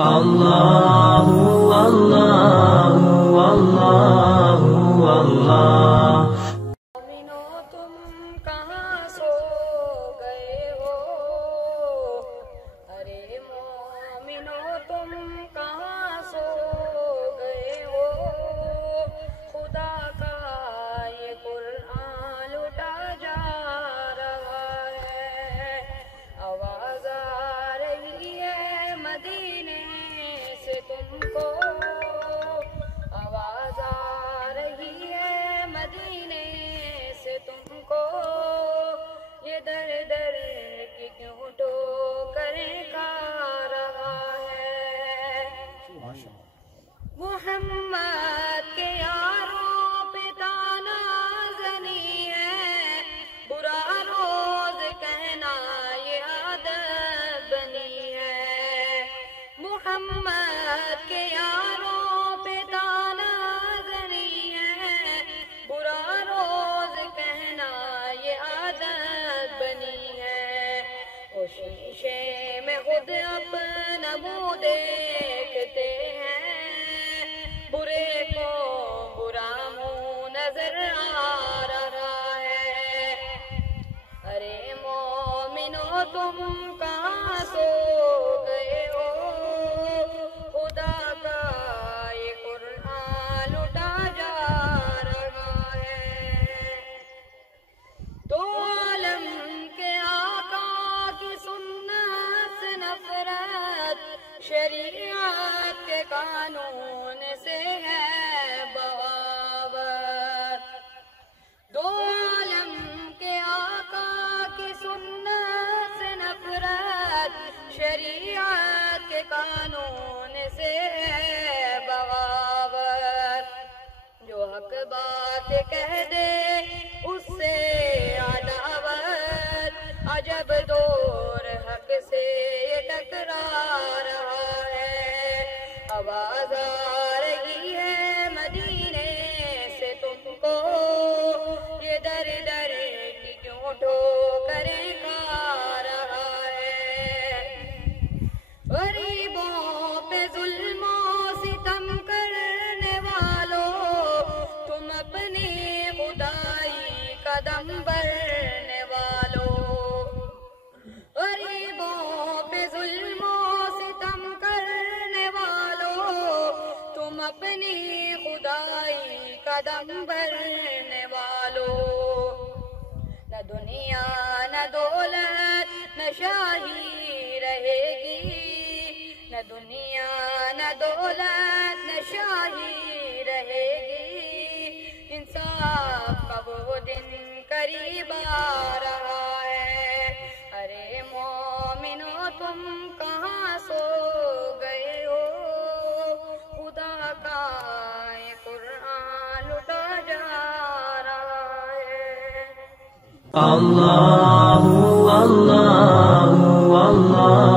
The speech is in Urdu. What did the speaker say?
اللہ اللہ اللہ اللہ۔ مومنو تم کہاں سو گئے ہو، ارے مومنو تم کہاں سو گئے ہو، خدا کا یہ قرآن لٹا جا رہا ہے، آواز آ رہی ہے مدینے سے تم کو، آواز آ رہی ہے مدینے سے تم کو، یہ در در کی کیوں ٹھوکریں کھا رہا ہے، محمد کے یاروں پہ تانا زنی ہے، برا روز کہنا یہ عادت بنی ہے، محمد کے یاروں پہ تانا زنی ہے، برا روز کہنا یہ عادت بنی ہے، وہ شیشے میں خود اپنا منہ دیکھتے ہیں، برے کو برا منہ نظر آ رہا ہے، ارے مومنو تم کہاں سو گئے ہو، خدا کا یہ قرآن لٹا جا رہا ہے، دو عالم کے آقا کی سنت سے نفرت، شریعت کے قانون سے ہے بغاوت، دو عالم کے آقا کی سنت سے نفرت، شریعت کے قانون سے ہے بغاوت، جو حق بات کہہ دے اس سے عداوت، عجب دور حق سے یہ ٹکرا رہا ہے، آواز آ رہی ہے مدینے سے تم کو، یہ در در کی کیوں ٹھوکریں کھا رہا ہے، غریبوں پہ ظلم و ستم کرنے والوں، تم اپنی خدائی قدم بھرنے والوں، غریبوں پہ ظلم و ستم کرنے والوں، تم اپنی خدائی قدم بھرنے والوں، نہ دنیا نہ دولت نہ شاہی رہے گی، نہ دنیا نہ دولت نہ شاہی رہے گی، انصاف کا وہ دن قریب آ رہا ہے، ارے مومنو تم کہاں سو گئے ہو، خدا کا یہ قرآن لٹا جا رہا ہے، اللہ اللہ اللہ